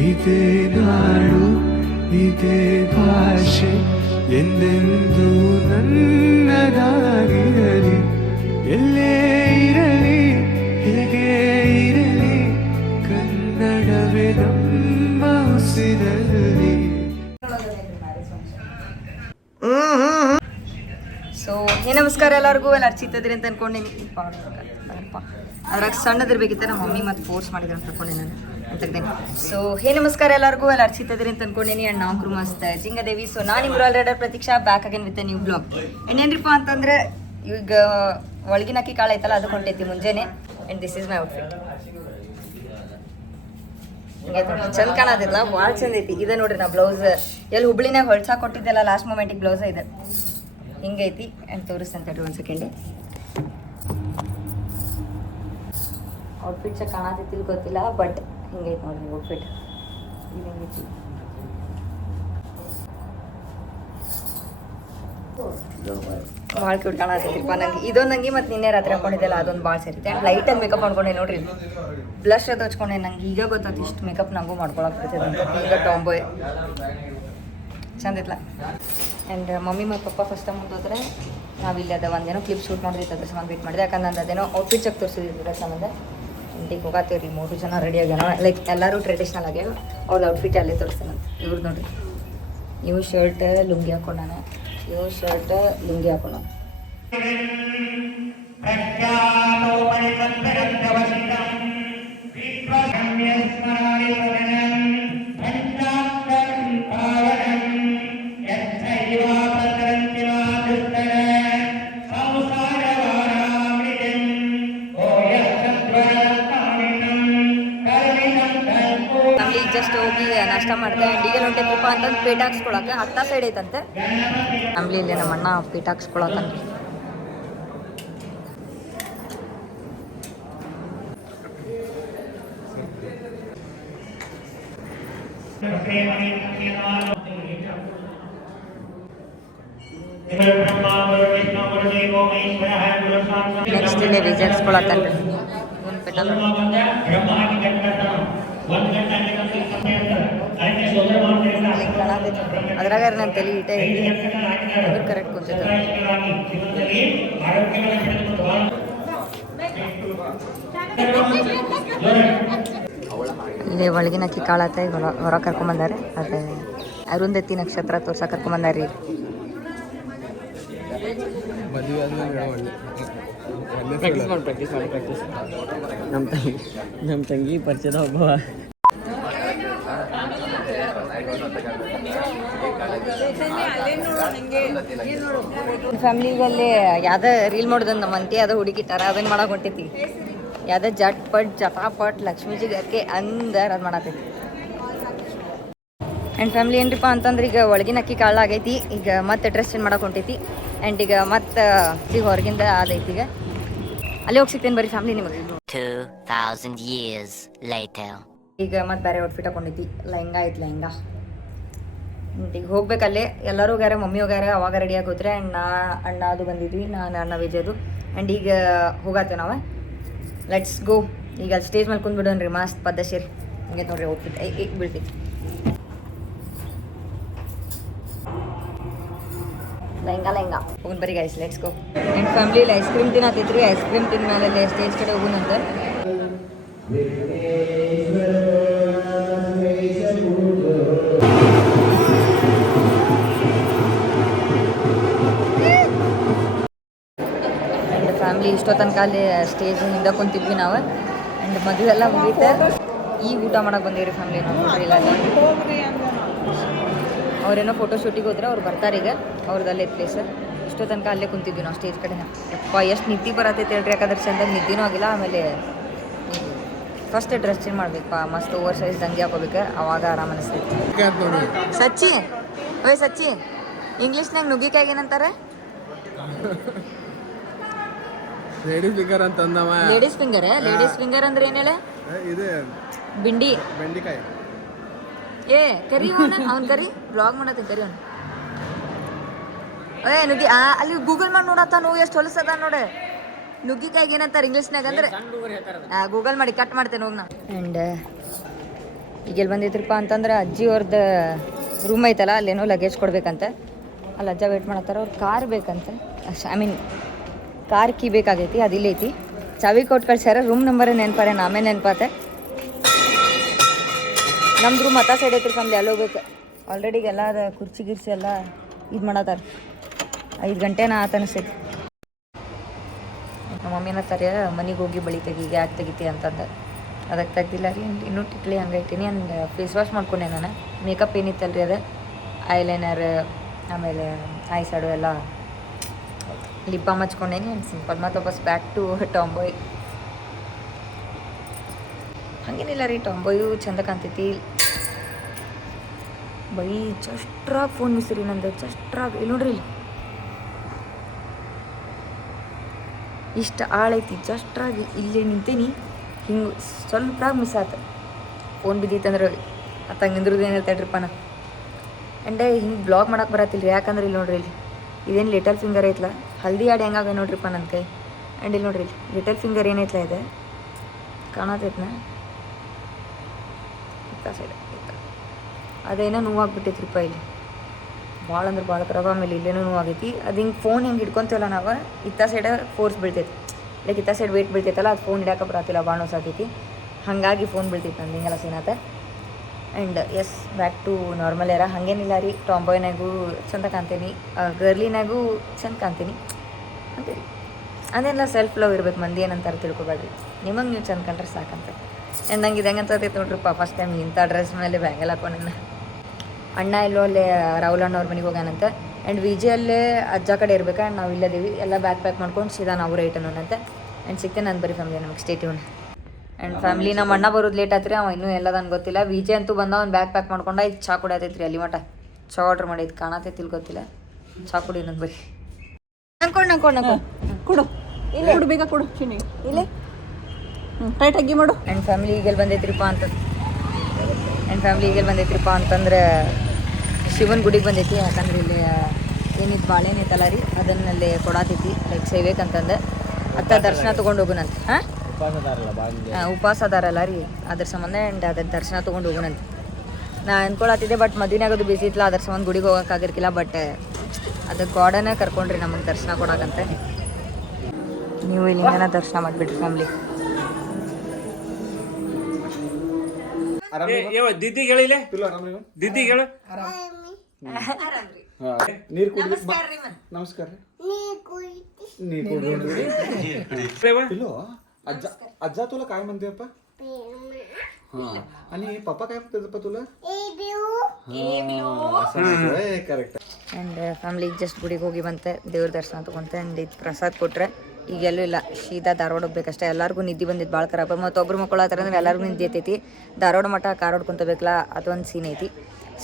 ಇದೇ ನಾಡು ಇದೇ ಭಾಷೆ ಎಂದೆಂದೂ ನನ್ನದಾಗಿರಲಿ. ಎಲ್ಲೇ ಇರಲಿ ಹೇಗೆ ಇರಲಿ ಕನ್ನಡವೇ ನಮ್ಮ ಉಸಿರಲ್ಲಿ. ಸೊ ನಮಸ್ಕಾರ ಎಲ್ಲರಿಗೂ. ಎಲ್ಲ ಅರ್ಚಿತ್ತದ್ರಿ ಅಂತ ಅನ್ಕೊಂಡೇನಿ. ಅದ್ರಾಗ ಸಣ್ಣದಿರ್ಬೇಕಿತ್ತ ನಮ್ಮ ಮಮ್ಮಿ ಮತ್ತು ಫೋರ್ಸ್ ಮಾಡಿದ್ರು ಅಂತ ಅನ್ಕೊಂಡೆ ನಾನು ಅಂತದ್ದೇನೆ. ಸೊ ನಮಸ್ಕಾರ ಎಲ್ಲರಿಗೂ. ಎಲ್ಲ ಅರ್ಚಿತ್ತದ್ರಿ ಅಂತ ಅನ್ಕೊಂಡೇನಿ. ಆ್ಯಂಡ್ ನಾವು ಮಸ್ತ್ ಜಿಂಗದೇವಿ. ಸೊ ನಾನು ನಿಮ್ರು ಆಲ್ರೆಡರ್ Pratiksha back again with new blog. ಇನ್ನೇನ್ರಿಪ್ಪ ಅಂತಂದ್ರೆ ಈಗ ಒಳಗಿನ ಅಕ್ಕಿ ಕಾಳು ಐತಲ್ಲ ಅದು ಹೊಂಟೈತಿ ಮುಂಜಾನೆ. And this is my outfit. ಚಂದ ಕಾಣೋದಿಲ್ಲ, ಭಾಳ ಚಂದ ಐತಿ. ಇದೆ ನೋಡ್ರಿ ನಾ ಬ್ಲೌಸ್ ಎಲ್ಲಿ ಹುಬ್ಳಿನಾಗ ಹೊಳ್ಸಾಕ ಕೊಟ್ಟಿದ್ದೆಲ್ಲ ಲಾಸ್ಟ್ ಮೂಮೆಂಟಿಗೆ ಬ್ಲೌಸ್ ಇದೆ ಹಿಂಗೈತಿ. ಆ್ಯಂಡ್ ತೋರಿಸ್ತಂತ ಒಂದು ಸೆಕೆಂಡ್. ಔಟ್ಫಿಟ್ ಚೆಕ್ ಕಾಣತಿತ್ತಿಲ್ಲ ಗೊತ್ತಿಲ್ಲ, ಬಟ್ ಹಿಂಗೈತಿ ನೋಡ್ರಿ ಔಟ್ಫಿಟ್. ಇದು ಹೆಂಗೈತಿ ಭಾಳ ಕ್ಯೂಟ್ ಕಾಣತಿತ್ತಿಲ್ಪ ನಂಗೆ. ಇದೊಂದು ಅಂಗಿ ಮತ್ತು ನಿನ್ನೆ ರಾತ್ರಿ ಹಾಕೊಂಡಿದ್ದೆಲ್ಲ ಅದೊಂದು ಭಾಳ ಸರಿ. ಆ್ಯಂಡ್ ಲೈಟಾಗಿ ಮೇಕಪ್ ಮಾಡ್ಕೊಂಡೆ ನೋಡ್ರಿ. ಬ್ಲಷ್ ಅದು ಹಚ್ಕೊಂಡೆ. ನಂಗೆ ಈಗ ಗೊತ್ತಾಯ್ತು ಇಷ್ಟು ಮೇಕಪ್ ನಂಗೂ ಮಾಡ್ಕೊಳಕ್ಕೆ ಬರ್ತದೆ ಅಂತ. ಈಗ ಟಾಂಬಾಯ್ ಚಂದ ಇತ್ತಲ್ಲ. ಆ್ಯಂಡ್ ಮಮ್ಮಿ ಮತ್ತು ಪಪ್ಪ ಫಸ್ಟ್ ಟೈಮ್ ಮುಂದೋದ್ರೆ ನಾವಿಲ್ಲಿ ಅದ ಒಂದೇನೋ ಕ್ಲಿಪ್ ಶೂಟ್ ಮಾಡಿದ್ರೆ ಅದ್ರ ಸಂಬಂಧ ವೇಟ್ ಮಾಡಿದೆ. ಯಾಕಂದ್ರೆ ನಂದು ಅದೇನೋ ಔಟ್ಫಿಟ್ ಚೆಕ್ ತೋರಿಸಿದ್ರೆ ಸಂಬಂಧ ಇಂಟಿಗೆ ಹೋಗತ್ತೀವಿ ರೀ. 3 ಜನ ರೆಡಿ ಆಗ್ಯಾನ. ಲೈಕ್ ಎಲ್ಲರೂ ಟ್ರೆಡಿಷ್ನಲ್ ಆಗ್ಯಾವ. ಅವ್ರದ್ದು ಔಟ್ಫಿಟ್ ಅಲ್ಲೇ ತೋರಿಸ್ತಾನೆ. ಇವ್ರದ್ದು ನೋಡಿರಿ, ಇವು ಶರ್ಟ್ ಲುಂಗಿ ಹಾಕೊಂಡಾನ, ಇವು ಶರ್ಟ್ ಲುಂಗಿ ಹಾಕೊಂಡ. ಜಸ್ಟ್ ಹೋಗಿ ನಾಷ್ಟ ಮಾಡಿದೆ. ಡೀಗಲ್ ಹೊಂಟೆ ಪಪ್ಪ ಅಂತಂದು ಪೇಟ ಹಾಕ್ಸ್ಕೊಳಕ್ಕೆ ಹತ್ತ ಸೈಡ್ ಐತಂತೆ ಫ್ಯಾಮ್ಲಿ. ಇಲ್ಲಿ ನಮ್ಮ ಅಣ್ಣ ಪೇಟ ಹಾಕ್ಸ್ಕೊಳಕಂತ. ನೆಕ್ಸ್ಟ್ ಇಲ್ಲಿ ವಿಜಯ್ ಹಾಕ್ಸ್ಕೊಳತ್ತನ್ರಿ ಒಂದು ಪೇಟ. ಅದ್ರಾಗ ನನ್ನ ತಲೆ ಇಟ್ಟೆ ಅದ್ರ ಕರೆಕ್ಟ್ ಕುಂತಿದ್ದ. ಇಲ್ಲಿ ಒಳಗಿನ ಅಕ್ಕಿ ಕಾಳತ್ತ ಈಗ ಹೊರ ಕರ್ಕೊಂಬಂದಾರೆ. ಅದೇ ಅರುಂಧತಿ ನಕ್ಷತ್ರ ತೋರ್ಸಕ್ಕೆ ಕರ್ಕೊಂಬಂದಾರಿ. ನಮ್ಮ ತಂಗಿ ಪರಿಚಯದ ಒಬ್ಬ ಫ್ಯಾಮಿಲಿಗಲ್ಲಿ ಯಾವ್ದು ರೀಲ್ ಮಾಡೋದು ನಮ್ಮ ಅಂತಿ ಅದು ಹುಡುಗಿಟ್ಟಾರ ಅದನ್ನ ಮಾಡಕ್ಕೆ ಹೊಂಟೈತಿ. ಯಾವ್ದು ಜಟ್ ಪಟ್ ಜಟಾಪಟ್ ಲಕ್ಷ್ಮೀಜಿಗೆ ಅಕ್ಕೆ ಅಂದ್ರೆ ಅದು ಮಾಡತೈತಿ. ಆ್ಯಂಡ್ ಫ್ಯಾಮಿಲಿ ಏನ್ರಿಪ್ಪ ಅಂತಂದ್ರೆ ಈಗ ಒಳಗಿನ ಅಕ್ಕಿ ಕಾಳು ಆಗೈತಿ. ಈಗ ಮತ್ತೆ ಡ್ರೆಸ್ ಚೇಂಜ್ ಮಾಡಕ್ಕೆ ಹೊಂಟೈತಿ. ಆ್ಯಂಡ್ ಈಗ ಮತ್ತೆ ಈಗ ಹೊರಗಿಂದ ಆದೈತಿ. ಈಗ ಅಲ್ಲಿ ಹೋಗಿ ಸಿಗ್ತೇನೆ ಬರ್ರಿ ಫ್ಯಾಮಿಲಿ ನಿಮಗೆ. 2000 years later. ಈಗ ಮತ್ತೆ ಬೇರೆ ಔಟ್ಫಿಟ್ ಹಾಕೊಂಡೈತಿ. ಲೆಹಂಗಾ ಐತಿ ಲೆಹಂಗಾ. ಈಗ ಹೋಗ್ಬೇಕಲ್ಲೇ ಎಲ್ಲರೂ ಹೋಗ್ಯಾರ, ಮಮ್ಮಿ ಹೋಗ್ಯಾರ, ಅವಾಗ ರೆಡಿ ಆಗೋತ್ರೆ. ಆ್ಯಂಡ್ ನಾ ಅಣ್ಣ ಅದು ಬಂದಿದ್ವಿ, ನಾನು ಅಣ್ಣ ವಿಜಯದು. ಆ್ಯಂಡ್ ಈಗ ಹೋಗತ್ತೇವೆ ನಾವು. Let's go. ಈಗ ಅಲ್ಲಿ ಸ್ಟೇಜ್ ಮೇಲೆ ಕುಂದ್ಬಿಡೋಣ್ರಿ ಮಸ್ತ್ ಪದ್ದಶೇರಿ. ಹಿಂಗೆ ನೋಡ್ರಿ ಔಟ್ಫಿಟ್ ಈಗ ಬೀಳ್ತೈತಿ. ಲೆಹಂಗಾ ಹೋಗೋಣ ಬರೀ guys, let's go. And family ice cream ತಿನ್ನತ್ತೈತ್ರಿ. ಐಸ್ ಕ್ರೀಮ್ ತಿಂದ ಮೇಲೆ ಸ್ಟೇಜ್ ಕಡೆ ಹೋಗೋಣಂತ. ಫ್ಯಾಮಿಲಿ ಇಷ್ಟೋ ತನಕ ಅಲ್ಲಿ ಸ್ಟೇಜ್ ಹಿಂದೆ ಕುಂತಿದ್ವಿ ನಾವು. ಆ್ಯಂಡ್ ಮದುವೆ ಎಲ್ಲ ಮುಗೀತೆ. ಈಗ ಊಟ ಮಾಡಕ್ಕೆ ಬಂದೀವಿ ಫ್ಯಾಮಿಲಿ. ನೋಡ್ರಿ ಇಲ್ಲ ಅವ್ರೇನೋ ಫೋಟೋ ಶೂಟಿಗೆ ಹೋದ್ರೆ ಅವ್ರು ಬರ್ತಾರೆ. ಈಗ ಅವ್ರದ್ದಲ್ಲೇ ಪ್ಲೇಸ್. ಇಷ್ಟೋ ತನಕ ಅಲ್ಲೇ ಕುಂತಿದ್ವಿ ನಾವು ಸ್ಟೇಜ್ ಕಡೆ. ಅಪ್ಪ ಎಷ್ಟು ನಿದ್ದೆ ಬರತ್ತೈತೆ ಹೇಳ್ರಿ. ಯಾಕಂದ್ರೆ ಚಂದಾಗ ನಿದ್ದೆನೂ ಆಗಿಲ್ಲ. ಆಮೇಲೆ ಫಸ್ಟ್ ಡ್ರೆಸ್ ಚೇಂಜ್ ಮಾಡ್ಬೇಕಪ್ಪ. ಮಸ್ತ್ ಓವರ್ ಸೈಜ್ ದಂಗೆ ಹಾಕೋಬೇಕು, ಅವಾಗ ಆರಾಮ ಅನಿಸ್ತೈತಿ. ಸಚ್ಚಿ ಓಯ್ ಸಚ್ಚಿ, ಇಂಗ್ಲೀಷ್ನಾಗ ನುಗ್ಗಿಕಾಯಿ ಏನಂತಾರೆ? ಲೇಡೀಸ್ ಫಿಂಗರ್ ಅಂತ ಅಂದವ. Ladies finger. ಲೇಡೀಸ್ ಫಿಂಗರ್ ಅಂದ್ರೆ ಏನ್ ಹೇಳ? ಇದು ಬೆಂಡಿಕಾಯಿ. ಏ ಕರಿ ಅವ್ನು ಕರಿ ಬ್ಲಾಗ್ ಮಾಡತ್ತೀನಿ ಕರಿ ಅವ್ನು. ಏ ನುಗ್ಗಿ ಅಲ್ಲಿ ಗೂಗಲ್ ಮಾಡಿ ನೋಡತ್ತ ನೋವು ಎಷ್ಟು ಹೊಲಸದ ನೋಡೆ. ನುಗ್ಗಿಕಾಯಿಗೆ ಏನಂತಾರೆ ಇಂಗ್ಲೀಷ್ನಾಗ ಅಂದ್ರೆ? ಗೂಗಲ್ ಮಾಡಿ ಕಟ್ ಮಾಡ್ತೇನೆ ಹೋಗಿ ನಾ. ಆ್ಯಂಡ್ ಈಗ ಎಲ್ಲಿ ಬಂದಿದ್ರಪ್ಪ ಅಂತಂದ್ರೆ ಅಜ್ಜಿ ಅವ್ರದ್ದು ರೂಮ್ ಐತಲ್ಲ ಅಲ್ಲೇನೋ ಲಗೇಜ್ ಕೊಡ್ಬೇಕಂತೆ. ಅಲ್ಲಿ ಅಜ್ಜ ವೇಟ್ ಮಾಡತ್ತಾರ. ಅವ್ರು ಕಾರ್ ಬೇಕಂತೆ, ಐ ಮೀನ್ ಕಾರ್ ಕೀ ಬೇಕಾಗೈತಿ, ಅದು ಇಲ್ಲೈತಿ. ಚಾವಿ ಕೊಟ್ಟು ಕಳ್ಸ್ಯಾರ. ರೂಮ್ ನಂಬರೇ ನೆನಪಾರೆ, ನಾಮೇ ನೆನಪಾತೆ. ನಮ್ದು ರೂಮ್ ಮತ್ತ ಸೈಡ್ ಐತ್ರಿ ಫ್ಯಾಮ್ಲಿ, ಅಲ್ಲಿ ಹೋಗ್ಬೇಕು. ಆಲ್ರೆಡಿ ಎಲ್ಲ ಅದ ಕುರ್ಚಿ ಗಿರ್ಚಿ ಎಲ್ಲ ಇದು ಮಾಡತ್ತಾರ. 5 ಗಂಟೆನ ಆತ ಅನಿಸ್ತೈತಿ. ನಮ್ಮ ಮಮ್ಮಿನ ತಾರೆ ಮನೆಗೆ ಹೋಗಿ ಬಳಿ ತೆಗಿ, ಯಾಕೆ ತೆಗಿತಿ ಅಂತಂದು. ಅದಕ್ಕೆ ತೆಗ್ದಿಲ್ಲ ರೀ. ಇನ್ನೂ ಟಿಕ್ಲಿ ಹಂಗೆ ಇಟ್ಟೀನಿ. ಆ್ಯಂಡ್ ಫೇಸ್ ವಾಶ್ ಮಾಡ್ಕೊಂಡೆ ನಾನು. ಮೇಕಪ್ ಏನಿತ್ತಲ್ಲ ರೀ ಅದು, ಐಲೈನರ್ ಆಮೇಲೆ ಐ ಸ್ಯಾಡೋ ಎಲ್ಲ ಲಿಪ್ ಬಾಮ್ ಹಚ್ಕೊಂಡೇನಿ. ಆ್ಯಂಡ್ ಸಿಂಪಲ್ ಮತ್ತು ವಾಪಸ್ ಬ್ಯಾಕ್ ಟು ಟಾಂಬಾಯ್. ಹಾಗೇನಿಲ್ಲ ರೀ, ಟಾಂಬಾಯು ಚಂದ ಕಾಣ್ತೈತಿ. ಬೈ ಜಸ್ಟ್ರಾಗ ಫೋನ್ ಮಿಸ್ ರೀ ನಂದು, ಜಸ್ಟ್ರಾಗ. ಇಲ್ಲಿ ನೋಡ್ರಿ, ಇಲ್ಲಿ ಇಷ್ಟು ಆಳೈತಿ. ಜಸ್ಟ್ರಾಗಿ ಇಲ್ಲಿ ನಿಂತೀನಿ, ಹಿಂಗೆ ಸ್ವಲ್ಪ ಮಿಸ್ ಆಯ್ತು. ಫೋನ್ ಬಿದ್ದಿತ್ತಂದ್ರೆ ಅತ್ತಂಗೆ ನಿಂದ್ರದ್ದು ಏನು ಹೇಳ್ತಾಡ್ರಿಪ್ಪ ನಾ. ಆ್ಯಂಡ್ ಹಿಂಗೆ ಬ್ಲಾಗ್ ಮಾಡಕ್ಕೆ ಬರತ್ತಿಲ್ಲ ರೀ. ಯಾಕಂದ್ರೆ ಇಲ್ಲಿ ನೋಡ್ರಿ, ಇಲ್ಲಿ ಇದೇನು ಲಿಟಲ್ ಫಿಂಗರ್ ಐತ್ಲ, ಹಲ್ದಿ ಆಡ್ ಹೆಂಗಾಗ ನೋಡ್ರಿಪ್ಪ ನನ್ನ ಕೈ. ಆ್ಯಂಡ್ ಇಲ್ಲಿ ನೋಡ್ರಿ, ಇಲ್ಲಿ ಲಿಟಲ್ ಫಿಂಗರ್ ಏನೈತ್ಲ ಇದೆ ಕಾಣತೈತ್ನ, ಸೈಡ್ ಅದೇನೋ ನೋವಾಗ್ಬಿಟ್ಟೈತ್ರಿಪ್ಪ ಇಲ್ಲಿ. ಭಾಳ ಅಂದ್ರೆ ಭಾಳ ಖರಾಬ್. ಆಮೇಲೆ ಇಲ್ಲೇನೋ ನೋವಾಗೈತಿ. ಅದು ಹಿಂಗೆ ಫೋನ್ ಹೆಂಗೆ ಹಿಡ್ಕೊತೀವಲ್ಲ ನಾವು, ಇತ್ತ ಸೈಡ್ ಫೋರ್ಸ್ ಬೀಳ್ತೈತಿ. ಲೈಕ್ ಇತ್ತ ಸೈಡ್ ವೇಟ್ ಬೀಳ್ತೈತಲ್ಲ, ಅದು ಫೋನ್ ಹಿಡ್ಯಾಕ ಬರತ್ತಿಲ್ಲ, ಭಾಳ ನೋಸಾಗೈತಿ. ಹಾಗಾಗಿ ಫೋನ್ ಬೀಳ್ತೈತಿ ನಂದು, ಹಿಂಗೆಲ್ಲ ಸೀನಾತ. And yes, back to normal ಏರ. ಹಾಗೇನಿಲ್ಲ ರೀ, ಟಾಂಬಾಯ್ನಾಗೂ ಚಂದ ಕಾಣ್ತೀನಿ, ಗರ್ಲಿನಾಗೂ ಚಂದ ಕಾಣ್ತೀನಿ ಅಂತೀರಿ. ಅದೇನೆಲ್ಲ ಸೆಲ್ಫ್ ಲವ್ ಇರ್ಬೇಕು. ಮಂದಿ ಏನಂತಾರೆ ತಿಳ್ಕೊಬೇಡ್ರಿ, ನಿಮಗೆ ನೀವು ಚಂದ ಕಂಡ್ರೆ ಸಾಕಂತ. ಆ್ಯಂಡ್ ನಂಗೆ ಇದು ಹೆಂಗೆ ಅನ್ಸತೈತೆ ನೋಡ್ರಿಪ್ಪ, ಫಸ್ಟ್ ಟೈಮ್ ಇಂಥ ಡ್ರೆಸ್ ಮೇಲೆ ಬ್ಯಾಂಗಲ್ ಹಾಕೊಂಡಿನ. ಅಣ್ಣ ಎಲ್ಲೋ ಅಲ್ಲೇ ರಾಹುಲ್ ಅಣ್ಣ ಅವ್ರ ಮನೆಗೆ ಹೋಗ್ಯಾನಂತೆ. ಆ್ಯಂಡ್ ವಿಜಿ ಅಲ್ಲೇ ಅಜ್ಜ ಕಡೆ ಇರ್ಬೇಕು. ಆ್ಯಂಡ್ ನಾವು ಇಲ್ಲದೀವಿ, ಎಲ್ಲ ಬ್ಯಾಗ್ ಪ್ಯಾಕ್ ಮಾಡ್ಕೊಂಡು ಸೀದಾ ನಾವು ರೈಟ್ ಅನ್ನೋನಂತೆ. ಆ್ಯಂಡ್ ಸಿಗ್ತೇನೆ ನಾನು ಬರೀ ಫ್ಯಾಮ್ಲಿ, ನಮಗೆ ಸ್ಟೇ ಟ್ಯೂನ್. ಆ್ಯಂಡ್ ಫ್ಯಾಮ್ಲಿ ನಮ್ಮ ಅಣ್ಣ ಬರೋದು ಲೇಟ್ ಆತ್ರಿ, ಅವ ಇನ್ನೂ ಎಲ್ಲದನ್ನು ಗೊತ್ತಿಲ್ಲ. ವಿಜಯ್ ಅಂತೂ ಬಂದ, ಅವ್ನು ಬ್ಯಾಗ್ ಪ್ಯಾಕ್ ಮಾಡ್ಕೊಂಡ. ಇದು ಚಾ ಕುಡಿಯತೈತ್ರಿ ಅಲ್ಲಿ ಮಟ. ಚಾ ಆರ್ಡ್ರ್ ಮಾಡಿದ್ದು ಕಾಣತೈತಿ ಗೊತ್ತಿಲ್ಲ. ಚಾ ಕುಡಿ ನಂದು ಬರೀ ನಂಕೊಂಡು ಕೊಡು, ಇಲ್ಲ ಕೊಡು, ಬೇಗ ಕೊಡು ಚಿನ್ನಿ. ಇಲ್ಲೇ ಟೈಟ್ ಆಗಿ ಮಾಡು. ಆ್ಯಂಡ್ ಫ್ಯಾಮ್ಲಿ ಈಗೆಲ್ಲಿ ಬಂದೈತ್ರಿಪ್ಪ ಅಂತಂದ್ರೆ ಶಿವನ ಗುಡಿಗೆ ಬಂದೈತಿ. ಯಾಕಂದ್ರೆ ಇಲ್ಲಿ ಏನಿತ್ತು ಬಾಳೆನೈತಲ್ಲ ರೀ, ಅದನ್ನಲ್ಲಿ ಕೊಡತೈತಿ, ಲೈಕ್ ಸೇವೇಕಂತಂದು. ಅತ್ತ ದರ್ಶನ ತೊಗೊಂಡು ಹೋಗುನಂತ. ಹಾಂ, ಉಪವಾಸ ಅದಾರಲ್ಲ ರೀ, ಅದ್ರ ಸಂಬಂಧ. ಆ್ಯಂಡ್ ಅದ್ರ ದರ್ಶನ ತೊಗೊಂಡು ಹೋಗುನಂತ ನಾ ಅಂದ್ಕೊಳತ್ತಿದ್ದೆ. ಬಟ್ ಮದುವೆನಾಗೋದು ಬಿಸಿ ಇತ್ತಲ್ಲ, ಅದ್ರ ಸಂಬಂಧ ಗುಡಿಗೆ ಹೋಗೋಕ್ಕಾಗಿರ್ಕಿಲ್ಲ. ಬಟ್ ಅದು ಗಾಡನೇ ಕರ್ಕೊಂಡ್ರಿ ನಮಗೆ ದರ್ಶನ ಕೊಡೋಕಂತೆ. ನೀವು ಇಲ್ಲಿಂದನ ದರ್ಶನ ಮಾಡಿಬಿಟ್ರಿ ಫ್ಯಾಮ್ಲಿ. ದಿದ್ದಿ ಹೇಳಿಲೆ, ದಿದ್ದಿ ಹೇಳು. ನೀರು ಕುಡಿ. ನಮಸ್ಕಾರ पिलो आजा आजा तुला काय म्हणते अप्पा? हां आणि पप्पा काय म्हणतात अप्पा तुला? ಕರೆಕ್ಟ್. ಆ್ಯಂಡ್ ಫ್ಯಾಮ್ಲಿಗೆ ಜಸ್ಟ್ ಗುಡಿಗೆ ಹೋಗಿ ಬಂತೆ, ದೇವ್ರ ದರ್ಶನ ತೊಗೊಂತೆ. ಆ್ಯಂಡ್ ಇದು ಪ್ರಸಾದ ಕೊಟ್ಟರೆ ಈಗೆಲ್ಲೂ ಇಲ್ಲ, ಸೀದಾ ಧಾರವಾಡ ಹೋಗ್ಬೇಕಷ್ಟೇ. ಎಲ್ಲರಿಗೂ ನಿದ್ದೆ ಬಂದಿದ್ದು ಭಾಳ ಖರಾಬ. ಮತ್ತೊಬ್ರು ಮಕ್ಕಳು ಅಂದ್ರೆ ಎಲ್ಲರಿಗೂ ನಿದ್ದೆ ಐತೈತಿ. ಧಾರವಾಡ ಮಠ ಕಾರ್ ಹೊಡ್ಕೊಂತಬೇಕಲ್ಲ, ಅದೊಂದು ಸೀನ್ ಐತಿ.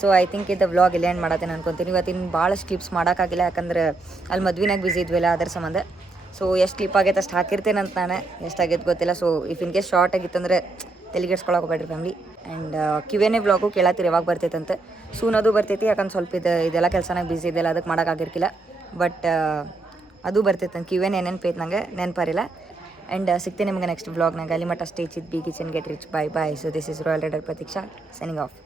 ಸೊ ಐ ಥಿಂಕ್ ಇದು ವ್ಲಾಗ್ ಇಲ್ಲೇ ಏನು ಮಾಡತ್ತೇನೆ ಅನ್ಕೊತೀನಿ. ಇವತ್ತಿನ ಭಾಳ ಕ್ಲಿಪ್ಸ್ ಮಾಡೋಕ್ಕಾಗಿಲ್ಲ, ಯಾಕಂದ್ರೆ ಅಲ್ಲಿ ಮದ್ವಿನಾಗ ಬಿಸಿ ಇದ್ವಿಲ್ಲ, ಅದ್ರ ಸಂಬಂಧ. ಸೊ ಎಷ್ಟು ಕ್ಲಿಪ್ ಆಗೈತೆ ಅಷ್ಟು ಹಾಕಿರ್ತೇನೆ ಅಂತ ನಾನು, ಎಷ್ಟಾಗೈತೆ ಗೊತ್ತಿಲ್ಲ. So if in case short ಆಗಿತ್ತಂದ್ರೆ ತಲೆಗೆಡ್ಸ್ಕೊಳಕ್ಕೆ ಹೋಗ್ಬೇಡ್ರಿ ಫ್ಯಾಮ್ಲಿ. ಆ್ಯಂಡ್ Q&A ವ್ಲಾಗು ಕೇಳತ್ತೀರಿ ಯಾವಾಗ ಬರ್ತೈತೆ ಅಂತ. ಸೂನ್ ಅದು ಬರ್ತೈತಿ, ಯಾಕಂದ್ರೆ ಸ್ವಲ್ಪ ಇದೆಲ್ಲ ಕೆಲಸನಾಗ ಬಿಸಿ ಇದೆಯಲ್ಲ, ಅದಕ್ಕೆ ಮಾಡೋಕ್ಕಾಗಿರ್ಕಿಲ್ಲ. ಬಟ್ ಅದು ಬರ್ತೈತೆ ಅಂತ. Q&A ನೆನಪೈತೆ ನಂಗೆ, ನೆನಪಾರಿಲ್ಲ. ಆ್ಯಂಡ್ ಸಿಗ್ತೇನೆ ನಿಮಗೆ ನೆಕ್ಸ್ಟ್ ವ್ಲಾಗ್ನಾಗ. ಅಲ್ಲಿ ಮಟ್ಟ stay chill, be kitchen, get rich, bye bye. So this is royal rider Pratiksha, signing of.